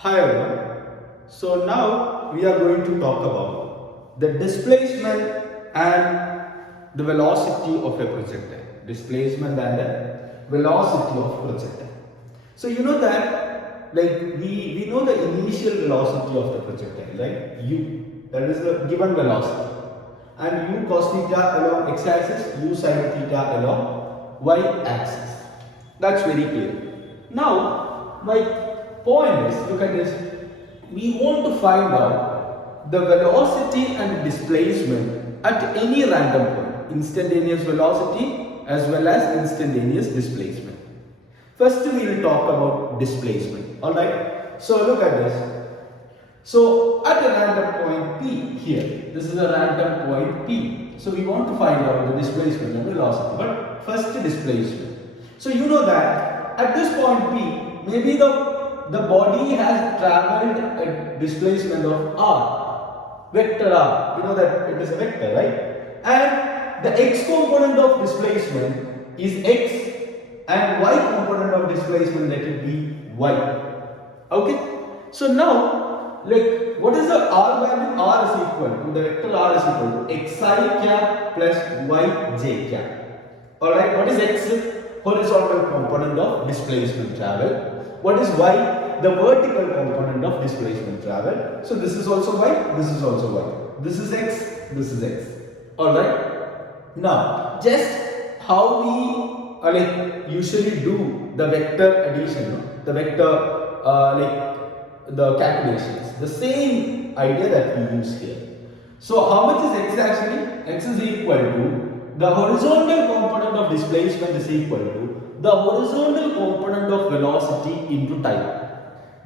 Hi everyone. So now we are going to talk about the displacement and the velocity of a projectile. Displacement and the velocity of projectile. So you know that we know the initial velocity of the projectile, right? U, that is the given velocity. And u cos theta along x axis, u sin theta along y axis. That's very clear. Now, my point is, look at this. We want to find out the velocity and displacement at any random point. Instantaneous velocity as well as instantaneous displacement. First, we will talk about displacement. Alright. So, look at this. So, at a random point P here, this is a random point P. So, we want to find out the displacement and velocity. But first, displacement. So, you know that at this point P, maybe the body has traveled a displacement of r, vector r. You know that it is a vector, right? And the x component of displacement is x and y component of displacement, let it be y. Okay? So now, what is the r value? R is equal to, the vector r is equal to xi cap plus yj cap. Alright, what is x? Horizontal component of displacement travel. What is y? The vertical component of displacement travel. So this is also y, this is also y. This is x, this is x. Alright. Now, just how we usually do the vector addition, the vector the calculations, the same idea that we use here. So how much is x actually? X is equal to the horizontal component of displacement is equal to the horizontal component of velocity into time.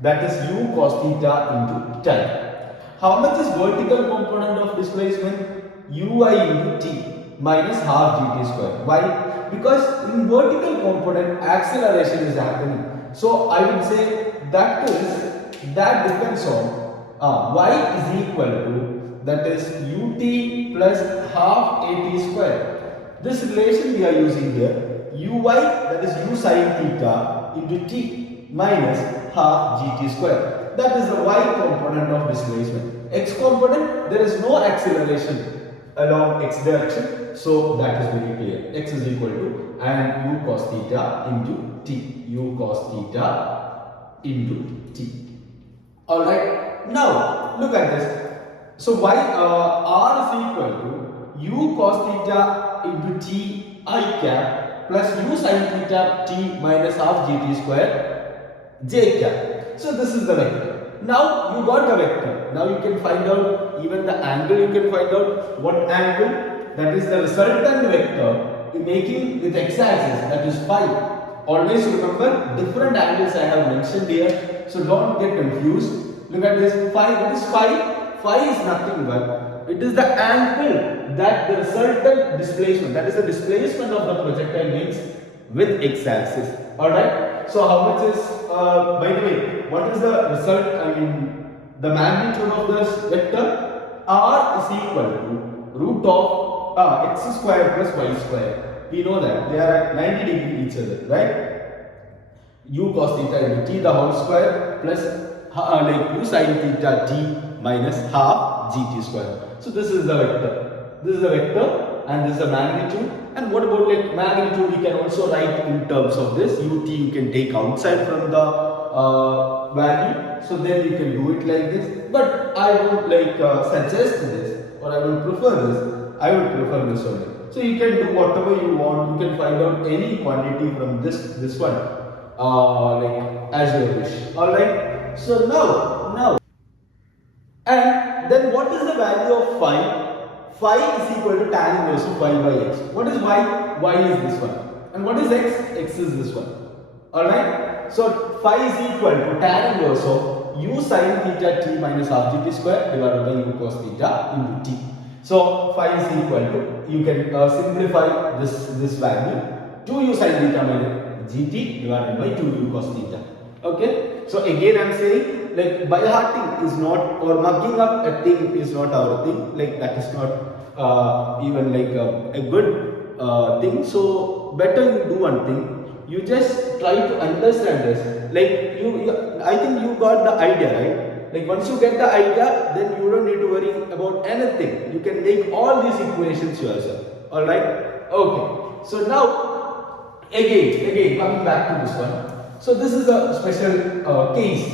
That is u cos theta into time. How much is vertical component of displacement? Ui into t minus half gt square. Why? Because in vertical component acceleration is happening. So I would say that depends on y is equal to, that is ut plus half at square. This relation we are using here, uy, that is u sin theta into t minus half gt square. That is the y component of displacement. X component, there is no acceleration along x direction, so that is very clear. X is equal to, and u cos theta into t, u cos theta into t. Alright, now look at this. So y r is equal to u cos theta into t I cap plus u sin theta t minus half gt square j cap. So this is the vector. Now you got the vector. Now you can find out even the angle. You can find out what angle, that is the resultant vector making with x-axis, that is phi. Always remember different angles I have mentioned here, so don't get confused. Look at this phi. What is phi? Phi is nothing but it is the angle that the resultant displacement, that is the displacement of the projectile makes with x-axis. Alright. So how much is, by the way, what is the result, the magnitude of this vector? R is equal to root of x square plus y square. We know that they are at 90 degrees each other, right? U cos theta into t the whole square plus u sin theta t minus half gt square. So this is the vector. This is the vector and this is the magnitude. And what about magnitude? We can also write in terms of this. Ut you can take outside from the value. So then you can do it like this. But I would suggest this, or I would prefer this. I would prefer this only. So you can do whatever you want. You can find out any quantity from this one, as you wish. All right. So now, and then what is the value of phi? Phi is equal to tan inverse of y by x. What is y? Y is this one. And what is x? X is this one. Alright? So phi is equal to tan inverse of u sin theta t minus half gt square divided by u cos theta into t. So phi is equal to, you can simplify this value, 2u sin theta minus gt divided by 2u cos theta. Okay? So again I am saying, by hearting is not, or mugging up a thing is not our thing. That is not even a good thing. So better you do one thing. You just try to understand this. Like I think you got the idea, right? Like once you get the idea, then you don't need to worry about anything. You can make all these equations yourself. All right? Okay. So now, again, coming back to this one. So this is a special case.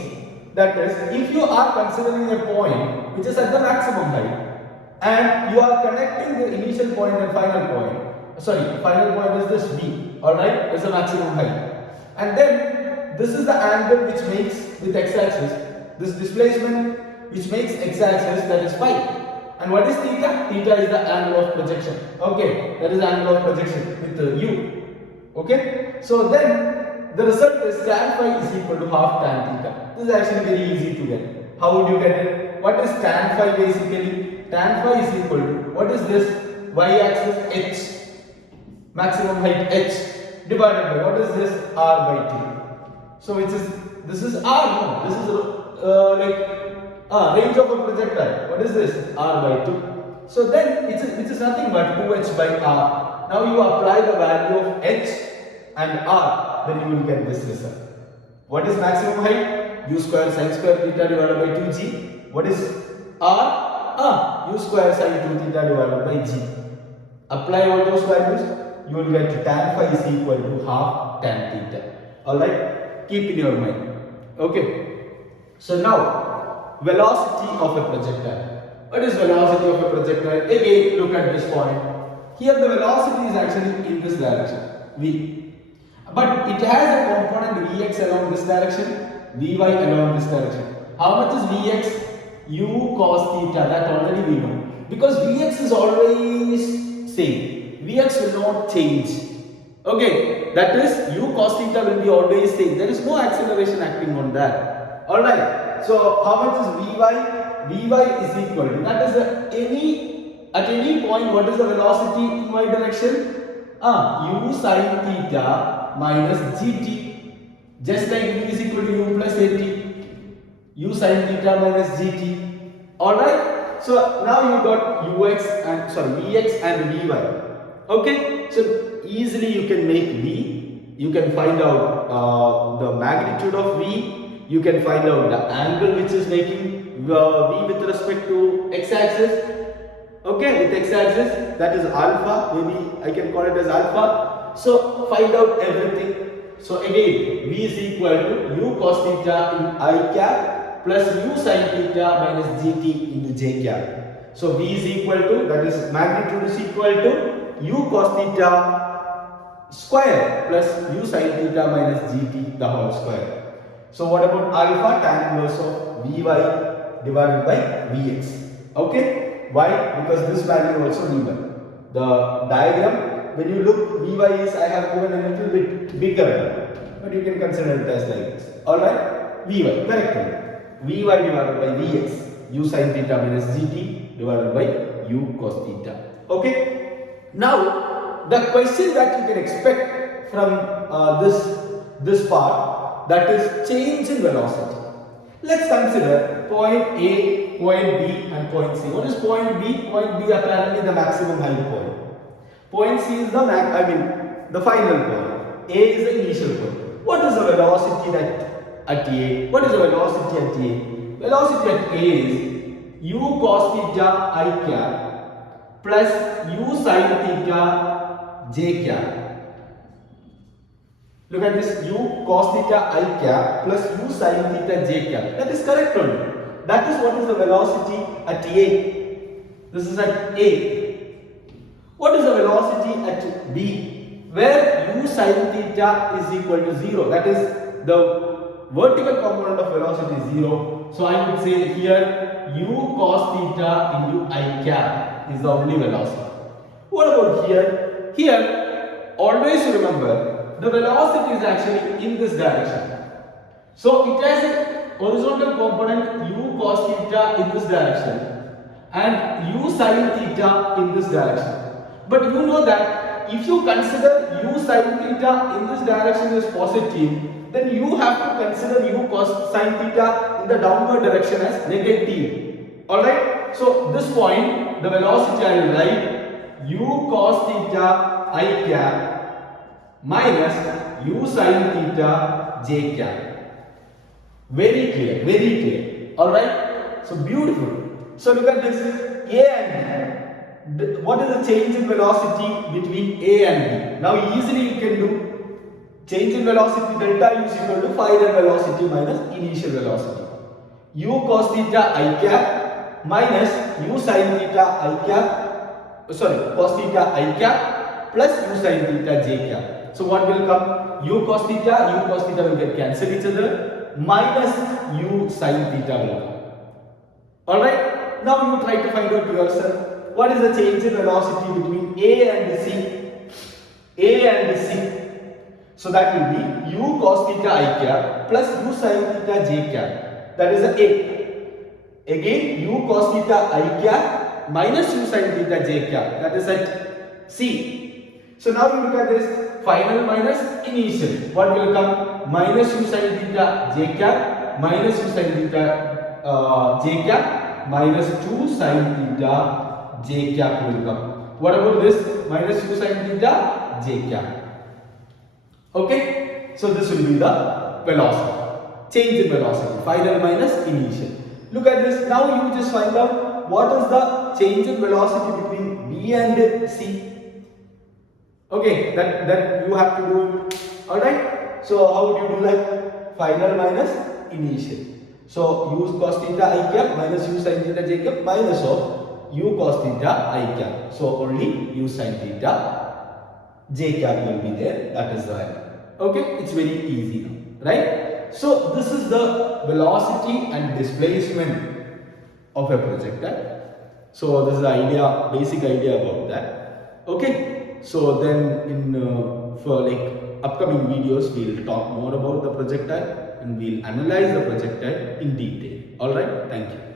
That is, if you are considering a point which is at the maximum height, and you are connecting the initial point and final point. Sorry, final point is this V. All right, it's the maximum height, and then this is the angle which makes with x-axis this displacement which makes x-axis, that is phi. And what is theta? Theta is the angle of projection. Okay, that is the angle of projection with u. Okay, so then the result is tan phi is equal to half tan theta. This is actually very easy to get. How would you get it? What is tan phi basically? Tan phi is equal to, what is this? Y-axis h, maximum height h, divided by, what is this? R by 2. So which is, this is R, no? This is range of a projectile. What is this? R by 2. So then which is nothing but 2h by R. Now you apply the value of h and R, then you will get this result. What is maximum height? U square sin square theta divided by 2g. What is R? U square sin 2 theta divided by g. Apply all those values, you will get tan phi is equal to half tan theta. Alright, keep in your mind. Okay, so now velocity of a projectile. What is velocity of a projectile? Again, look at this point. Here the velocity is actually in this direction, v. But it has a component vx along this direction, vy along this direction. How much is vx? U cos theta, that already we know. Because Vx is always same. Vx will not change. Okay, that is U cos theta will be always same. There is no acceleration acting on that. Alright, so how much is Vy? Vy is equal to, that is at any point, what is the velocity in y direction? U sin theta minus gt. Just like V is equal to U plus at. U sin theta minus gt. Alright, so now you got Vx and Vy. Okay, so easily you can make V, you can find out the magnitude of V, you can find out the angle which is making V with respect to x-axis. Okay, with x-axis, that is alpha, maybe I can call it as alpha. So find out everything. So again, V is equal to U cos theta in I cap plus U sin theta minus gt into j cap. So V is equal to, that is magnitude is equal to U cos theta square plus U sin theta minus gt the whole square. So what about alpha? Tan inverse of Vy divided by Vx. Okay, why? Because this value also Vy. The diagram, when you look, Vy is, I have given a little bit bigger, but you can consider it as like this. Alright, Vy, correct. Vy divided by Vx, U sin theta minus gt divided by U cos theta. Okay. Now, the question that you can expect from this part, that is change in velocity. Let's consider point A, point B and point C. What is point B? Point B apparently the maximum height point. Point C is the final point. A is the initial point. What is the velocity at A? What is the velocity at A? Velocity at A is U cos theta I cap plus U sin theta j cap. Look at this, U cos theta I cap plus U sin theta j cap. That is correct only. That is what is the velocity at A. This is at A. What is the velocity at B? Where U sin theta is equal to 0. That is the vertical component of velocity is 0. So I would say here U cos theta into I cap is the only velocity. What about here? Here, always remember, the velocity is actually in this direction. So it has a horizontal component U cos theta in this direction and U sin theta in this direction. But you know that if you consider U sin theta in this direction is positive, then you have to consider U cos sin theta in the downward direction as negative. Alright, so this point, the velocity I will write U cos theta I cap minus u sin theta j cap. Very clear, very clear. Alright? So beautiful. So look at this A and B. What is the change in velocity between A and B? Now easily you can do change in velocity delta u is equal to final velocity minus initial velocity. U cos theta I cap minus u sin theta I cap, cos theta I cap plus u sin theta j cap. So what will come? U cos theta will get cancelled each other, minus u sin theta will come. Alright, now you try to find out yourself what is the change in velocity between A and C. A and C. So that will be u cos theta I cap plus u sin theta j cap. That is the A. Again u cos theta I cap minus u sin theta j cap. That is at C. So now you look at this final minus initial. What will come? Minus u sin theta j cap minus u sin theta j cap minus 2 sin theta j cap will come. What about this? Minus u sin theta j cap. Okay, so this will be the velocity, change in velocity, final minus initial. Look at this. Now you just find out what is the change in velocity between B and C. Okay, that you have to do. All right. So how would you do that? Final minus initial. So u cos theta I cap minus u sin theta j cap minus of u cos theta I cap. So only u sin theta j cap will be there. That is right. Okay, it's very easy now, right? So this is the velocity and displacement of a projectile. So this is the idea, basic idea about that. Okay, so then in for like upcoming videos we'll talk more about the projectile and we'll analyze the projectile in detail. All right, thank you.